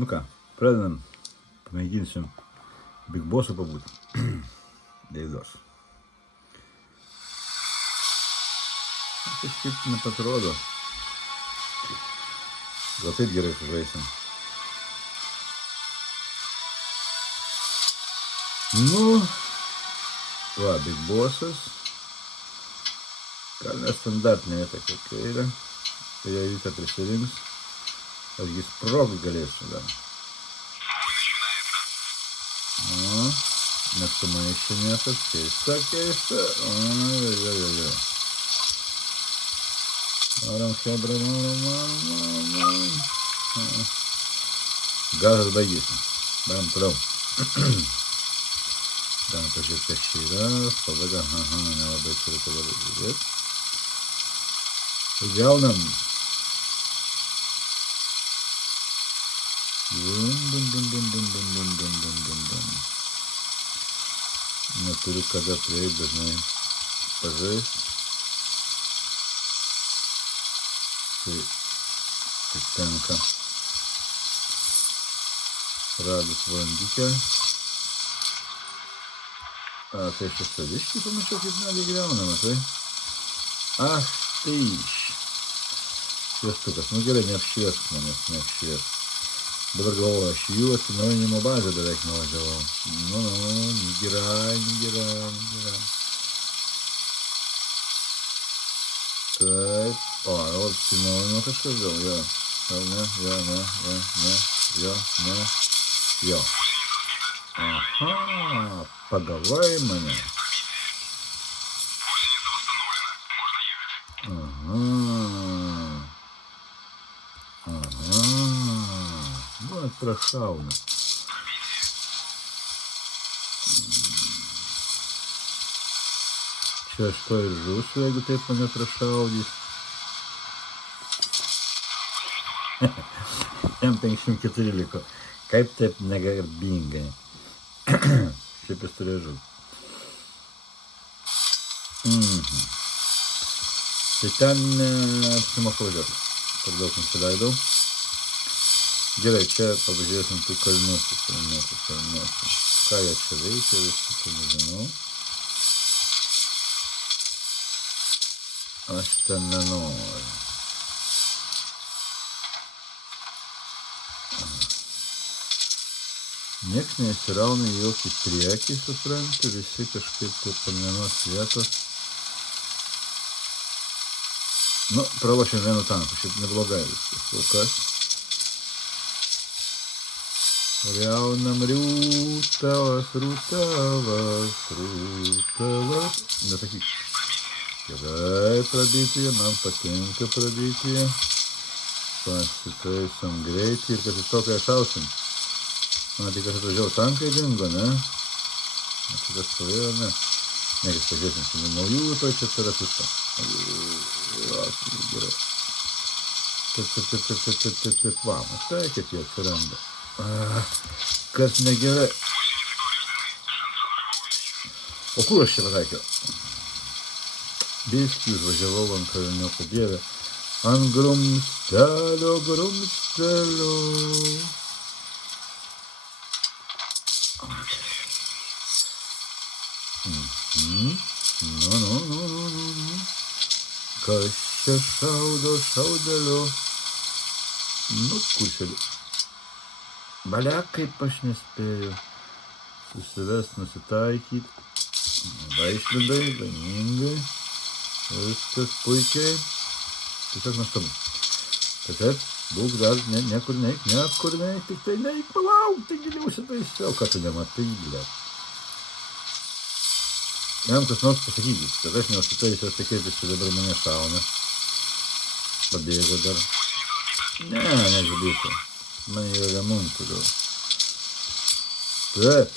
Nu ką, pradedam. Pamėginsim Big Boss'u pabūti. Dėdos. Kažkaip nepatrodo. Gal taip gerai sužaisim. Nu, va, Big Boss'as. Gal nestandartinė vieta kokia yra. Tai jau rytą prisirinks. Aš jį sprogti galėsiu dar. O, nesumaišė niekas. Keista, keista. Oi. Varom, chebra, varom. Gazas baigėsi. Darom toliau. Darom pažiūrėti, kas čia yra. Pabaiga, nelabai turiu ko dabar žiūrėti. Gaunam. Neturiu kada prieiti dažnai pažaist. Tai tenka radus valandikę. Tai šis saviškį pamačiau, kaip nagi griaunama, tai. Ach, tai iš. Šviestukas, nu gerai, neapšviesk manęs, neapšviesk. Dabar galvoju, aš jų atsinaujinimo bazę beveik nuvažiavau. Gerai. Taip, o, jau atsinaujino kažkas gal, jo. Jo. Aha, pagavai mane. Prašauna. Čia aš to ir žūsiu, jeigu taip mane prašaudys. M54 liko. Kaip taip negarbingai. Šiaip jis turėjo žūt. Tai ten apsimoka važiuoti. Per daug nusileidau. Gerai, čia pavažiuosim tų kalniuose. Ką jie čia veikia, viską tai nežinau. Aš ten nenoriu. Nieks neįsirauna į jokį priekį, suprantu, visi kažkaip taip ant vienos vietos. Nu, pralošėm vienu tanku, šiaip neblogai viskas, kol kas. Riaunam rūtavas. Nesakyk. Gerai pradėti, man patinka pradėti. Pasitaisom greitį ir kad iš to, kai šausim. Man tik atvažiavo tankai dingo, ne? Šitas stovėjo, ne? Negi pažiūrėsim, su naujų to čia atsiras viskas. Gerai. Taip, va, matai, kaip jie atsiranda. Kas negerai. O kur aš čia pataikiau? Biskį užvažiavau ant kalniuko, dieve. Ant grumstelio. Nu. Kas čia šaudelio. Nu, kuseliu. Balia, kaip aš nespėjau susivest, nusitaikyt. Išlindai, laimingai. Viskas puikiai. Tiesiog nuostabu. Taip, būk dar, niekur neik, tik tai neik, palauk, tai giliausi taisiau, ką tu nematai, gilė. Jam kas nors pasakykit, kad aš nesusitaisiau, tai kaip jis dabar mane šauna. Pabėgo dar. Ne, nežudyti. Man yra remontų daug. Taip,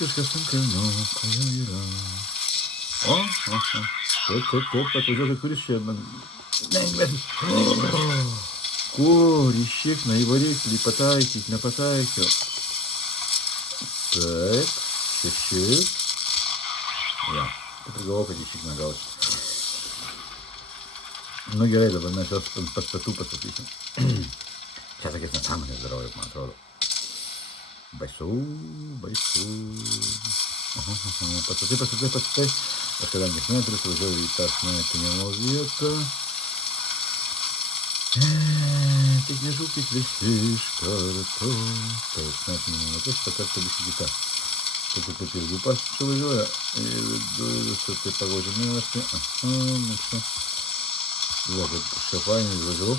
kažkas ant kalniuko jau yra. Taip, atvažiuokai, kuris čia man... Lengvesnis. Kur į šikną, į variklį pataikyt, nepataikiau. Taip, 6. Ja, taip ir galvoju, kad į šikną gausiu. Nu gerai, dabar mes jos ant pastatų pasakysim. Čia tokias nesąmonės darau, man atrodo. Baisu. Pastatai. Aš kadangi metris važiuoju į tą smaitinimo vietą. Tik nežūkit visi iš karto. Taip, smaitinimo metu šitą kartą biškį kita. Taip ilgų čia važiuoja. Ir vidurį visą taip pagal žemėlapį. Čia. Va, kaip kažką fainai važiavau.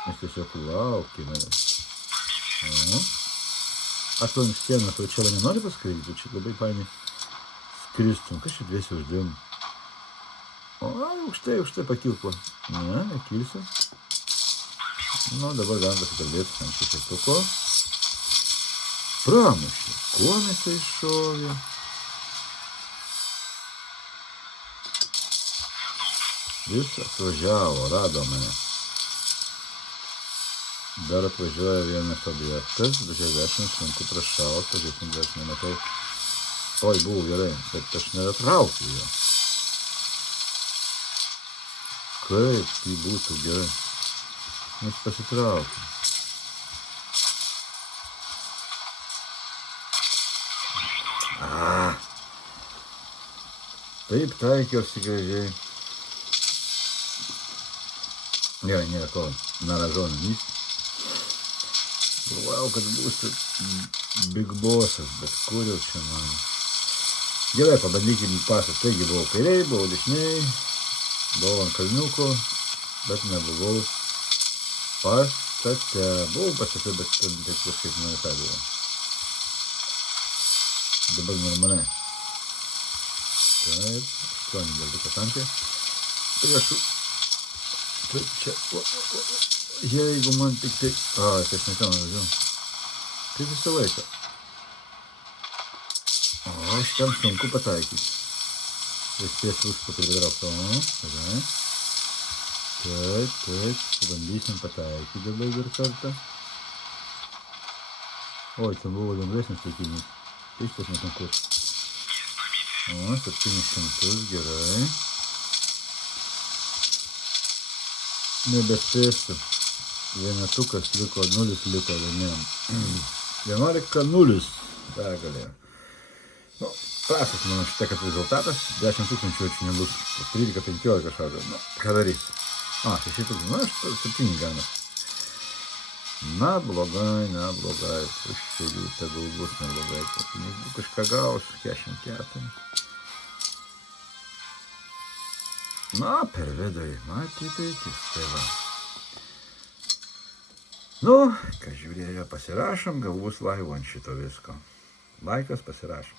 Mes tiesiog laukime. Aš to ant sienos, o čia nenori paskraidyti, čia labai fainai skristum. Kas čia dviesi uždėjom? O, aukštai pakilko. Ne, nekilsiu. Nu, dabar galim pasikalbėti ant šešetuko. Pramušė. Kuo mes tai šovė? Jis atvažiavo, rado mane. Dar atvažiuoja vienas objektas, 60, sunku prašaut, pažiūrėsim, bet nematau. Oi, buvo gerai, bet aš nebetraukiu jo. Kaip tai būtų gerai. Jis pasitraukia. Taip taikiausi gražiai. Gerai, nėra ko naražonų mysti. Galvojau, kad būsiu big bossas, bet kur jau čia man. Gerai, pabandykim pasas. Taigi buvau kairiai, buvau dešiniai, buvau ant kalniuko, bet nebuvau pastate. Buvau pastate, bet taip kažkaip ne visai buvau. Dabar normaliai. Taip, 8 geldukas antį. Priešų. Taip, čia. Jeigu man tik tai... aš nežinau, važiuoju. Tai visą laiką. O, aš tam sunku pataikyti. Vis ties viską pridrauksiu. Tada. Taip. Pabandysim pataikyti dabar dar kartą. Oi, ten buvo lengvesnis taikinys. Ištas nesunkus. O, 700, gerai. Nebespėsiu. Vienetukas liko, 0 liko, laimėjom. 11-0 pergalė. Nu, prastas mano šitą, kad rezultatas 10 000 čia nebus. 13-15 šaudė. Nu, ką darys? 6 000, nu, aš 7 gaunu. Na, blogai. Puščiulių, tegul bus neblogai. Pinigų kažką gaus, 44. Na, per vidurį, matyti, tai va. Nu, kas žiūrėjo, pasirašom, gal bus laivų ant šito visko. Laikas pasirašom.